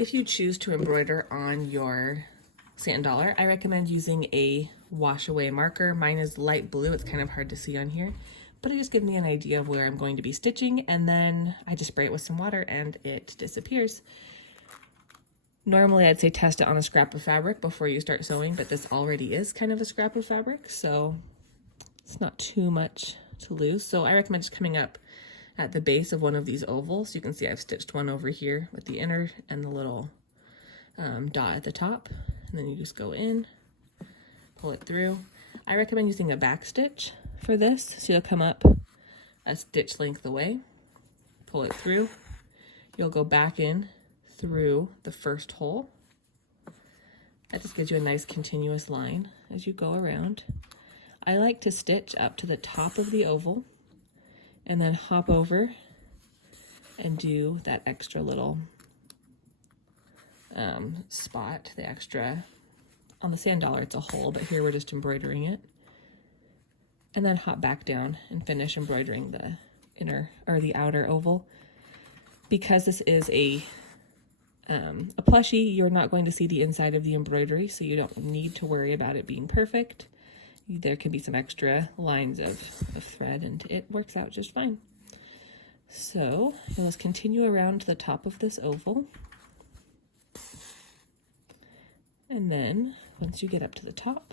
If you choose to embroider on your satin dollar, I recommend using a wash away marker. Mine is light blue. It's kind of hard to see on here, but it just gives me an idea of where I'm going to be stitching, and then I just spray it with some water and it disappears. Normally I'd say test it on a scrap of fabric before you start sewing, but this already is kind of a scrap of fabric, so it's not too much to lose. So I recommend just coming up at the base of one of these ovals. You can see I've stitched one over here with the inner and the little dot at the top, and then you just go in, pull it through. I recommend using a back stitch for this, so you'll come up a stitch length away, pull it through, you'll go back in through the first hole. That just gives you a nice continuous line as you go around. I like to stitch up to the top of the oval and then hop over and do that extra little spot, the extra, on the sand dollar it's a hole, but here we're just embroidering it. And then hop back down and finish embroidering the inner or the outer oval. Because this is a plushie, you're not going to see the inside of the embroidery, so you don't need to worry about it being perfect. There can be some extra lines of thread, and it works out just fine. So let's continue around to the top of this oval. And then once you get up to the top,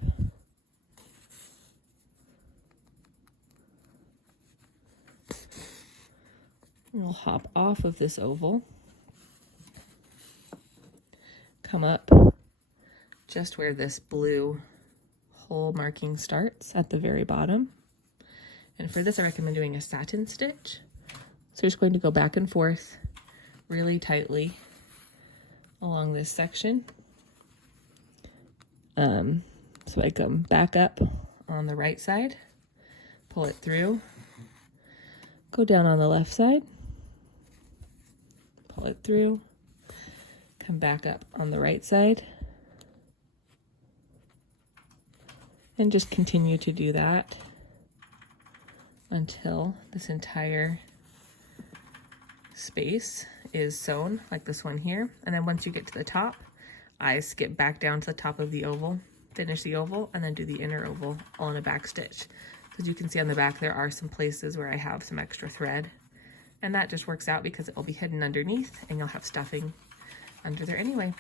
we'll hop off of this oval, come up just where this blue hole marking starts at the very bottom. And for this, I recommend doing a satin stitch. So you're just going to go back and forth really tightly along this section. So I come back up on the right side, pull it through, go down on the left side, pull it through, come back up on the right side, and just continue to do that until this entire space is sewn, like this one here. And then once you get to the top, I skip back down to the top of the oval, finish the oval, and then do the inner oval all in a back stitch. So as you can see on the back, there are some places where I have some extra thread, and that just works out because it will be hidden underneath and you'll have stuffing under there anyway.